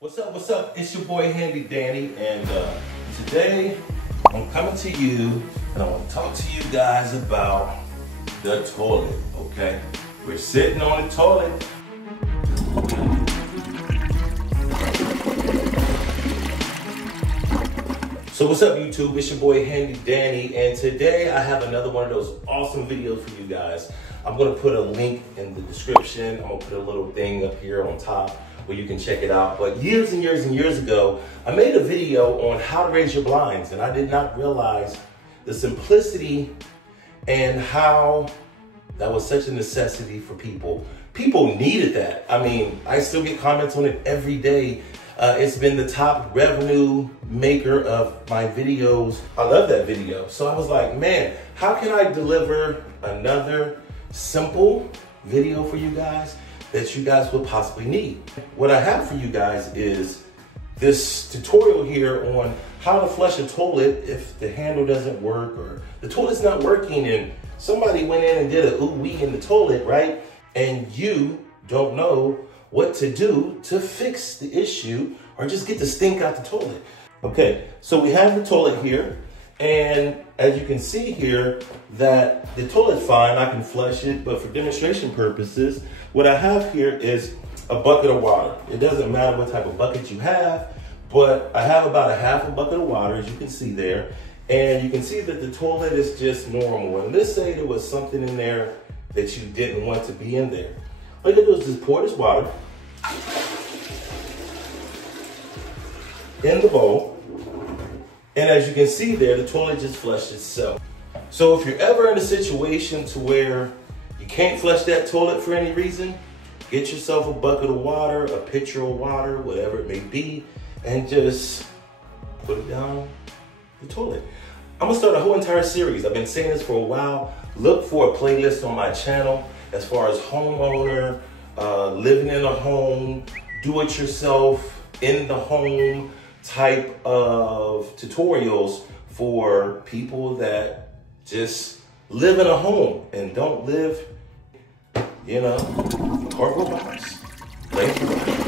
What's up, what's up? It's your boy Handy Danny, and today I'm coming to you and I want to talk to you guys about the toilet, okay? We're sitting on the toilet. So what's up, YouTube? It's your boy Handy Danny, and today I have another one of those awesome videos for you guys. I'm gonna put a link in the description. I'm gonna put a little thing up here on top where you can check it out. But years and years and years ago, I made a video on how to raise your blinds, and I did not realize the simplicity and how that was such a necessity for people. People needed that. I mean, I still get comments on it every day. It's been the top revenue maker of my videos. I love that video. So I was like, man, how can I deliver another simple video for you guys that you guys will possibly need? What I have for you guys is this tutorial here on how to flush a toilet if the handle doesn't work or the toilet's not working and somebody went in and did a ooh-wee in the toilet, right? And you don't know what to do to fix the issue or just get the stink out the toilet. Okay, so we have the toilet here, and as you can see here, that the toilet's fine, I can flush it, but for demonstration purposes, what I have here is a bucket of water. It doesn't matter what type of bucket you have, but I have about a half a bucket of water, as you can see there, and you can see that the toilet is just normal. And let's say there was something in there that you didn't want to be in there. All you gotta do is just pour this water in the bowl. And as you can see there, the toilet just flushed itself. So if you're ever in a situation to where you can't flush that toilet for any reason, get yourself a bucket of water, a pitcher of water, whatever it may be, and just put it down the toilet. I'm gonna start a whole entire series. I've been saying this for a while. Look for a playlist on my channel as far as homeowner, living in a home, do-it-yourself, in the home type of tutorials for people that just live in a home and don't live, in a cardboard box. Thank you.